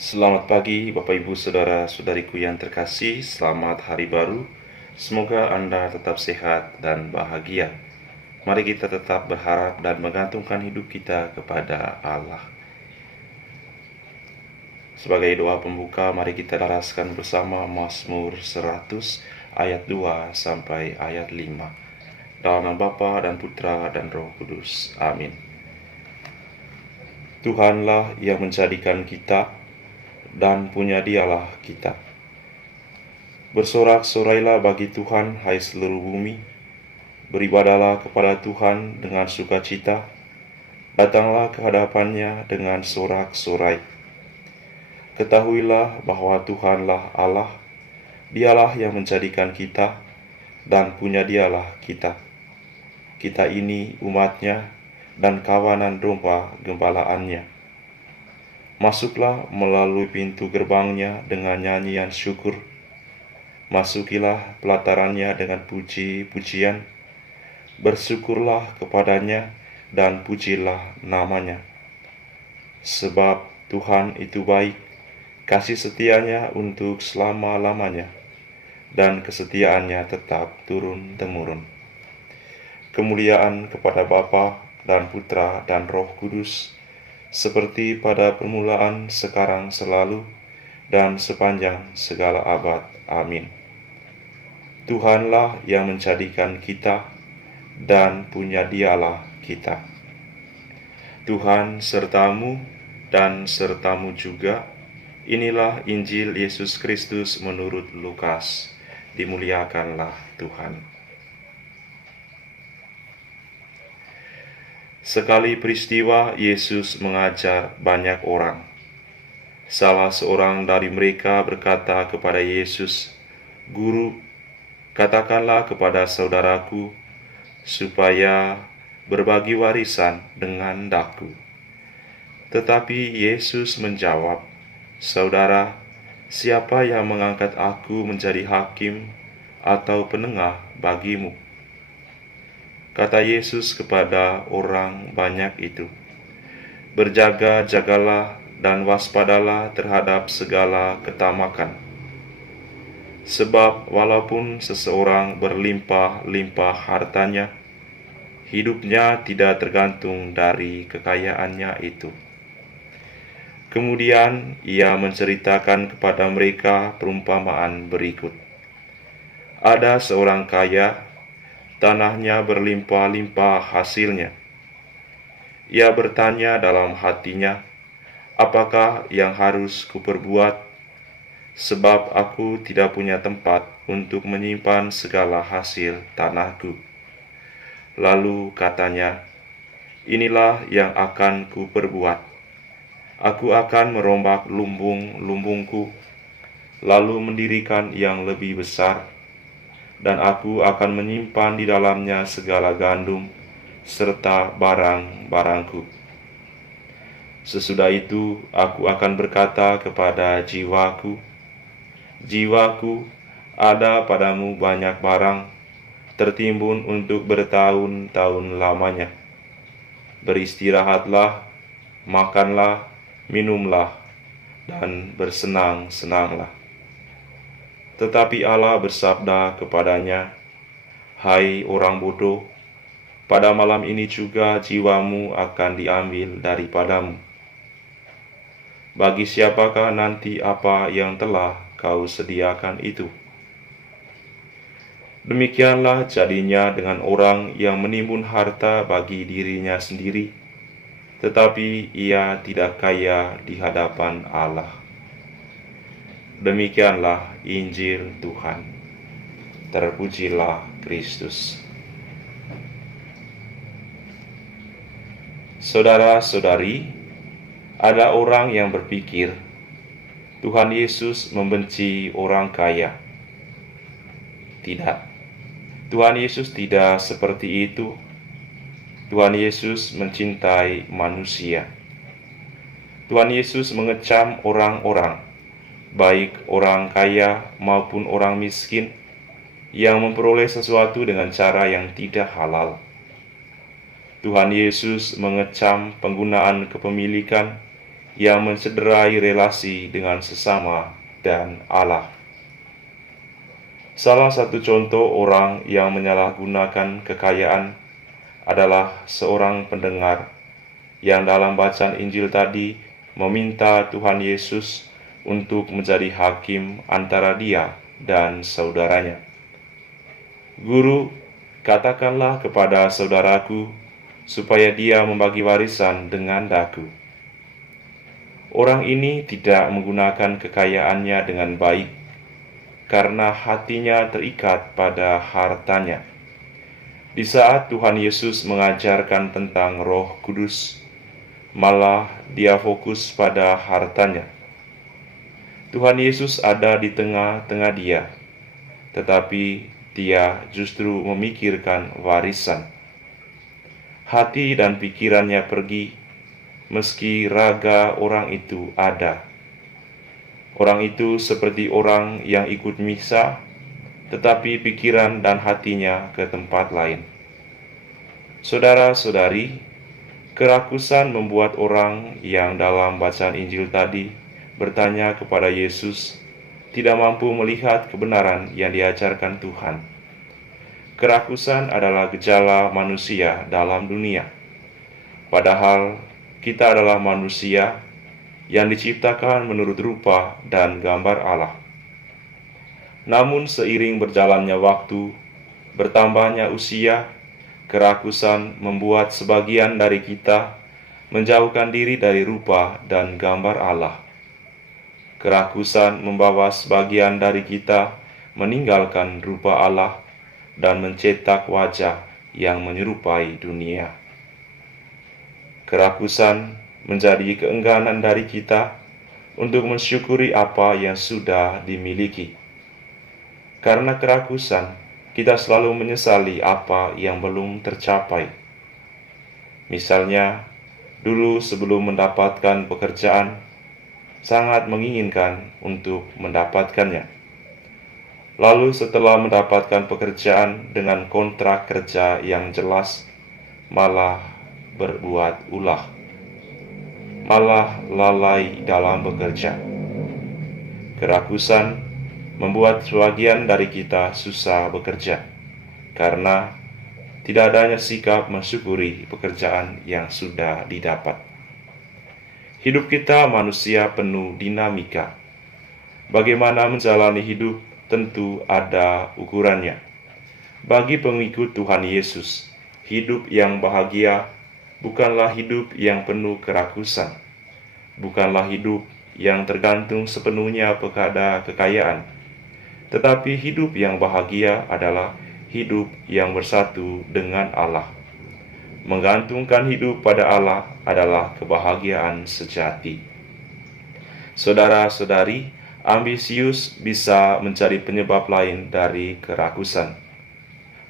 Selamat pagi Bapak Ibu Saudara-saudariku yang terkasih. Selamat hari baru. Semoga Anda tetap sehat dan bahagia. Mari kita tetap berharap dan menggantungkan hidup kita kepada Allah. Sebagai doa pembuka, mari kita laraskan bersama Mazmur 100 ayat 2 sampai ayat 5. Dalam nama Bapa dan Putra dan Roh Kudus. Amin. Tuhanlah yang menjadikan kita, dan punya Dialah kita. Bersorak-sorailah bagi Tuhan, hai seluruh bumi. Beribadahlah kepada Tuhan dengan sukacita. Datanglah ke hadapannya dengan sorak-sorai. Ketahuilah bahwa Tuhanlah Allah. Dialah yang menjadikan kita, dan punya Dialah kita. Kita ini umatnya dan kawanan domba gembalaannya. Masuklah melalui pintu gerbangnya dengan nyanyian syukur. Masukilah pelatarannya dengan puji-pujian. Bersyukurlah kepadanya dan pujilah namanya. Sebab Tuhan itu baik, kasih setianya untuk selama-lamanya, dan kesetiaannya tetap turun-temurun. Kemuliaan kepada Bapa dan Putra dan Roh Kudus, seperti pada permulaan, sekarang, selalu, dan sepanjang segala abad. Amin. Tuhanlah yang menjadikan kita, dan punya Dialah kita. Tuhan sertamu dan sertamu juga. Inilah Injil Yesus Kristus menurut Lukas. Dimuliakanlah Tuhan. Sekali peristiwa Yesus mengajar banyak orang. Salah seorang dari mereka berkata kepada Yesus, "Guru, katakanlah kepada saudaraku supaya berbagi warisan dengan daku." Tetapi Yesus menjawab, "Saudara, siapa yang mengangkat aku menjadi hakim atau penengah bagimu?" Kata Yesus kepada orang banyak itu, "Berjaga-jagalah dan waspadalah terhadap segala ketamakan. Sebab walaupun seseorang berlimpah-limpah hartanya, hidupnya tidak tergantung dari kekayaannya itu." Kemudian ia menceritakan kepada mereka perumpamaan berikut. Ada seorang kaya, tanahnya berlimpah-limpah hasilnya. Ia bertanya dalam hatinya, "Apakah yang harus kuperbuat? Sebab aku tidak punya tempat untuk menyimpan segala hasil tanahku." Lalu katanya, "Inilah yang akan kuperbuat. Aku akan merombak lumbung-lumbungku, lalu mendirikan yang lebih besar, dan aku akan menyimpan di dalamnya segala gandum serta barang-barangku. Sesudah itu aku akan berkata kepada jiwaku, jiwaku, ada padamu banyak barang, tertimbun untuk bertahun-tahun lamanya. Beristirahatlah, makanlah, minumlah, dan bersenang-senanglah." Tetapi Allah bersabda kepadanya, "Hai orang bodoh, pada malam ini juga jiwamu akan diambil daripadamu. Bagi siapakah nanti apa yang telah kau sediakan itu?" Demikianlah jadinya dengan orang yang menimbun harta bagi dirinya sendiri, tetapi ia tidak kaya di hadapan Allah. Demikianlah Injil Tuhan. Terpujilah Kristus. Saudara-saudari, ada orang yang berpikir Tuhan Yesus membenci orang kaya. Tidak, Tuhan Yesus tidak seperti itu. Tuhan Yesus mencintai manusia. Tuhan Yesus mengecam orang-orang, baik orang kaya maupun orang miskin, yang memperoleh sesuatu dengan cara yang tidak halal. Tuhan Yesus mengecam penggunaan kepemilikan yang mencederai relasi dengan sesama dan Allah. Salah satu contoh orang yang menyalahgunakan kekayaan adalah seorang pendengar yang dalam bacaan Injil tadi meminta Tuhan Yesus untuk menjadi hakim antara dia dan saudaranya. Guru, katakanlah kepada saudaraku supaya dia membagi warisan dengan daku. Orang ini tidak menggunakan kekayaannya dengan baik karena hatinya terikat pada hartanya. Di saat Tuhan Yesus mengajarkan tentang Roh Kudus, malah dia fokus pada hartanya. Tuhan Yesus ada di tengah-tengah dia, tetapi dia justru memikirkan warisan. Hati dan pikirannya pergi, meski raga orang itu ada. Orang itu seperti orang yang ikut misa, tetapi pikiran dan hatinya ke tempat lain. Saudara-saudari, kerakusan membuat orang yang dalam bacaan Injil tadi bertanya kepada Yesus tidak mampu melihat kebenaran yang diajarkan Tuhan. Kerakusan adalah gejala manusia dalam dunia. Padahal kita adalah manusia yang diciptakan menurut rupa dan gambar Allah. Namun seiring berjalannya waktu, bertambahnya usia, kerakusan membuat sebagian dari kita menjauhkan diri dari rupa dan gambar Allah. Kerakusan membawa sebagian dari kita meninggalkan rupa Allah dan mencetak wajah yang menyerupai dunia. Kerakusan menjadi keengganan dari kita untuk mensyukuri apa yang sudah dimiliki. Karena kerakusan, kita selalu menyesali apa yang belum tercapai. Misalnya, dulu sebelum mendapatkan pekerjaan, sangat menginginkan untuk mendapatkannya. Lalu setelah mendapatkan pekerjaan dengan kontrak kerja yang jelas, malah berbuat ulah, malah lalai dalam bekerja. Kerakusan membuat sebagian dari kita susah bekerja, karena tidak adanya sikap mensyukuri pekerjaan yang sudah didapat. Hidup kita manusia penuh dinamika. Bagaimana menjalani hidup tentu ada ukurannya. Bagi pengikut Tuhan Yesus, hidup yang bahagia bukanlah hidup yang penuh kerakusan, bukanlah hidup yang tergantung sepenuhnya pada kekayaan, tetapi hidup yang bahagia adalah hidup yang bersatu dengan Allah. Menggantungkan hidup pada Allah adalah kebahagiaan sejati. Saudara-saudari, ambisius bisa menjadi penyebab lain dari kerakusan.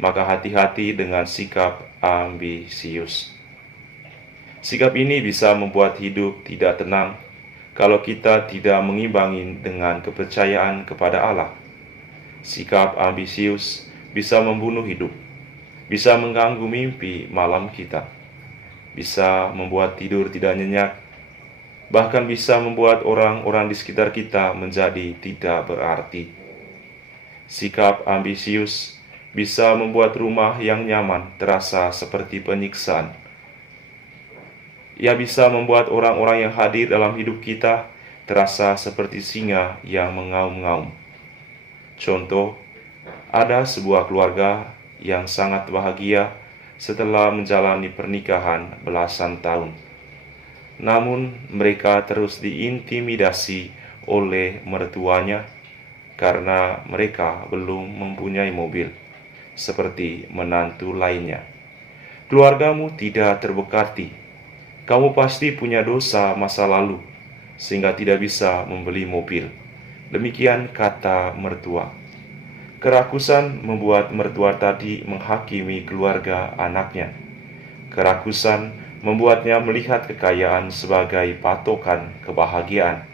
Maka hati-hati dengan sikap ambisius. Sikap ini bisa membuat hidup tidak tenang kalau kita tidak mengimbangi dengan kepercayaan kepada Allah. Sikap ambisius bisa membunuh hidup, bisa mengganggu mimpi malam kita, bisa membuat tidur tidak nyenyak, bahkan bisa membuat orang-orang di sekitar kita menjadi tidak berarti. Sikap ambisius bisa membuat rumah yang nyaman terasa seperti penyiksaan. Ia bisa membuat orang-orang yang hadir dalam hidup kita terasa seperti singa yang mengaum-ngaum. Contoh, ada sebuah keluarga yang sangat bahagia setelah menjalani pernikahan belasan tahun. Namun mereka terus diintimidasi oleh mertuanya karena mereka belum mempunyai mobil seperti menantu lainnya. Keluargamu tidak terberkati. Kamu pasti punya dosa masa lalu sehingga tidak bisa membeli mobil. Demikian kata mertua. Kerakusan membuat mertua tadi menghakimi keluarga anaknya. Kerakusan membuatnya melihat kekayaan sebagai patokan kebahagiaan.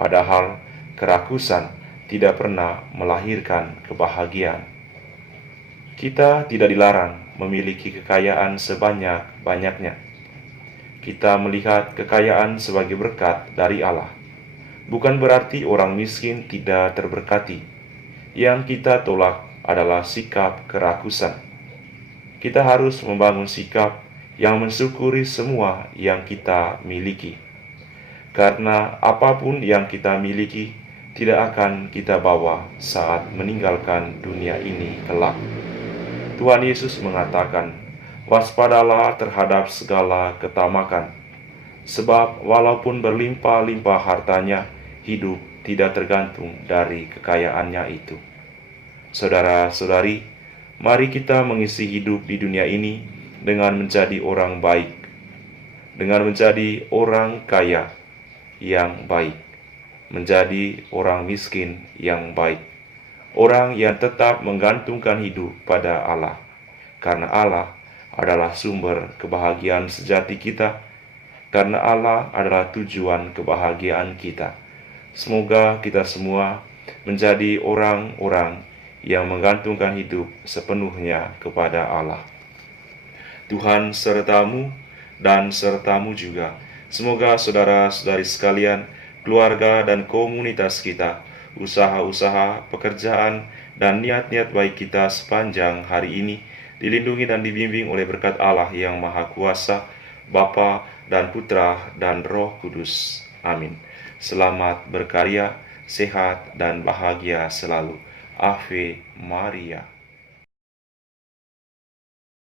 Padahal kerakusan tidak pernah melahirkan kebahagiaan. Kita tidak dilarang memiliki kekayaan sebanyak-banyaknya. kita melihat kekayaan sebagai berkat dari Allah. Bukan berarti orang miskin tidak terberkati. Yang kita tolak adalah sikap kerakusan. Kita harus membangun sikap yang mensyukuri semua yang kita miliki. Karena apapun yang kita miliki tidak akan kita bawa saat meninggalkan dunia ini kelak. Tuhan Yesus mengatakan, "Waspadalah terhadap segala ketamakan, sebab walaupun berlimpah-limpah hartanya, hidup tidak tergantung dari kekayaannya itu." Saudara-saudari, mari kita mengisi hidup di dunia ini dengan menjadi orang baik, dengan menjadi orang kaya yang baik, menjadi orang miskin yang baik, orang yang tetap menggantungkan hidup pada Allah, karena Allah adalah sumber kebahagiaan sejati kita, karena Allah adalah tujuan kebahagiaan kita. Semoga kita semua menjadi orang-orang yang menggantungkan hidup sepenuhnya kepada Allah. Tuhan sertamu dan sertamu juga. Semoga saudara-saudari sekalian, keluarga dan komunitas kita, usaha-usaha, pekerjaan, dan niat-niat baik kita sepanjang hari ini dilindungi dan dibimbing oleh berkat Allah yang Maha Kuasa, Bapa dan Putra dan Roh Kudus. Amin. Selamat berkarya, sehat dan bahagia selalu. Ave Maria.